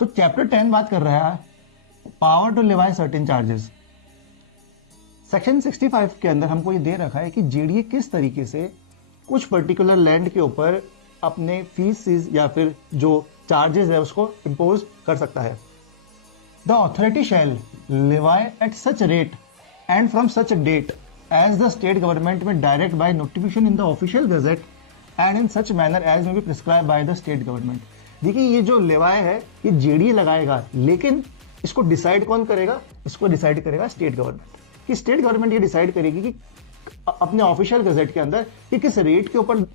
तो चैप्टर 10 बात कर रहा है power to levy certain charges. Section 65 के अंदर हमको ये दे रखा है कि जेडीए किस तरीके से कुछ पर्टिकुलर लैंड के ऊपर अपने फीस या फिर जो चार्जेस है उसको इंपोज कर सकता है। The authority shall levy at such rate and from such date as the state government may direct by notification in the official gazette and in such manner as may be prescribe by the state government. देखिए ये जो Levi है ये JDA लगाएगा, लेकिन इसको decide कौन करेगा? इसको डिसाइड करेगा स्टेट गवर्नमेंट। कि स्टेट गवर्नमेंट ये डिसाइड करेगी कि अपने ऑफिशियल गजेट के अंदर कि किस रेट के ऊपर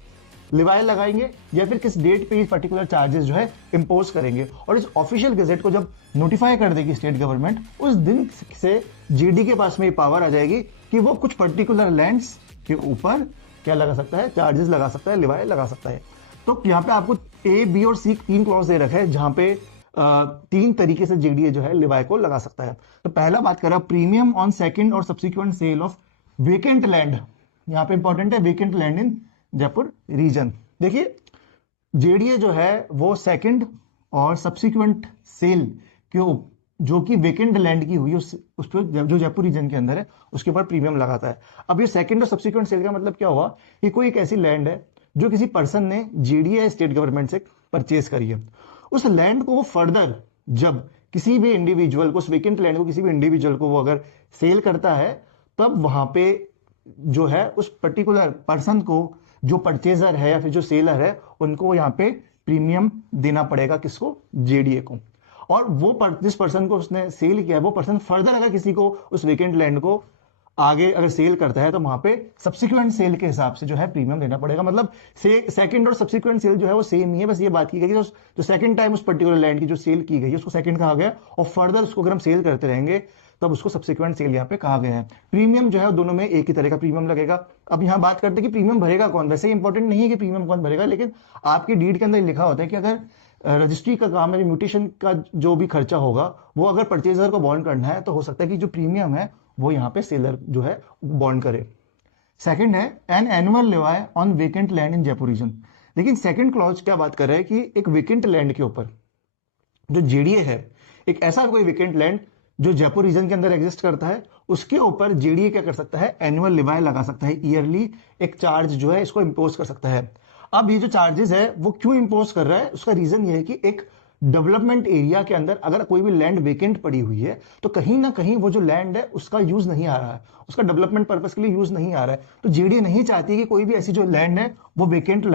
लिवाई लगाएंगे या फिर किस डेट पे पर्टिकुलर चार्जेस जो है इंपोज करेंगे। और इस ऑफिशियल गजेट को जब नोटिफाई कर देगी स्टेट गवर्नमेंट, उस दिन से जीडी के पास में ये पावर आ जाएगी कि वो कुछ पर्टिकुलर लैंड्स के ऊपर क्या लगा सकता है? चार्जेस लगा सकता है, लिवाई लगा सकता है। तो यहाँ पे आपको ए, बी और सी 3 क्लॉज दे रखे हैं जहां पे 3 तरीके से जेडीए जो है लिवाई को लगा सकता है। तो पहला बात करें प्रीमियम ऑन सेकंड और subsequent sale of vacant land. यहाँ पे इंपॉर्टेंट है vacant land in Jaipur region. देखिए जेडीए जो है वो सेकंड और सब्सिक्वेंट सेल के जो कि वेकेंट लैंड की हुई उस पर जो जयपुर रीजन के अंदर है उसके ऊपर प्रीमियम लगाता है। अब ये सेकंड और सब्सिक्वेंट सेल का मतलब क्या हुआ कि कोई एक ऐसी लैंड है जो किसी पर्सन ने जेडीए स्टेट गवर्नमेंट से परचेज करी है, उस लैंड को वो फर्दर जब किसी भी इंडिविजुअल को, उस वेकेंट लैंड को किसी भी इंडिविजुअल को वो अगर सेल करता है, तब वहां पे जो है उस पर्टिकुलर पर्सन को, जो परचेजर है या फिर जो सेलर है, उनको यहाँ पे प्रीमियम देना पड़ेगा। किसको? जेडीए को। और वो जिस पर्सन को उसने सेल किया है वो पर्सन फर्दर अगर किसी को उस वेकेंट लैंड को आगे अगर सेल करता है तो वहां पे सब्सिक्वेंट सेल के हिसाब से जो है प्रीमियम देना पड़ेगा। मतलब सेकंड और सब्सिक्वेंट सेल जो है वो सेम ही है, बस ये बात की गई कि जो सेकंड टाइम उस पर्टिकुलर लैंड की जो सेल की गई है उसको सेकंड कहा गया, और फर्दर उसको अगर हम सेल करते रहेंगे तब उसको सब्सिक्वेंट सेल यहाँ पे कहा गया है। प्रीमियम जो है दोनों में एक ही तरह का प्रीमियम लगेगा। अब यहाँ बात करते हैं कि प्रीमियम भरेगा कौन। वैसे इंपॉर्टेंट नहीं है कि प्रीमियम कौन भरेगा, लेकिन आपकी डीड के अंदर लिखा होता है कि अगर रजिस्ट्री का काम है, म्यूटेशन का जो भी खर्चा होगा वो अगर परचेजर को बॉन्ड करना है तो हो सकता है कि जो प्रीमियम है वो यहाँ पे सेलर जो है बॉन्ड करे। सेकंड है an annual levy on vacant land in Jaipur region. लेकिन सेकंड क्लॉज क्या बात कर रहा है कि एक वेकेंट लैंड के ऊपर जो जेडीए है, एक ऐसा कोई वेकेंट लैंड जो जयपुर रीजन के अंदर एग्जिस्ट करता है, उसके ऊपर जेडीए क्या कर सकता है? एनुअल लिवाई लगा सकता है, ईयरली एक चार्ज जो है इसको इंपोज कर सकता है। अब ये जो चार्जेस है वो क्यों इंपोज कर रहा है? उसका रीजन ये है कि एक डेवलपमेंट एरिया के अंदर अगर कोई भी लैंड वेकेंट पड़ी हुई है तो कहीं ना कहीं वो जो लैंड है उसका यूज नहीं आ रहा है, उसका डेवलपमेंट पर्पस के लिए यूज नहीं आ रहा है। तो जेडीए नहीं चाहती कि कोई भी ऐसी जो लैंड है वो वेकेंट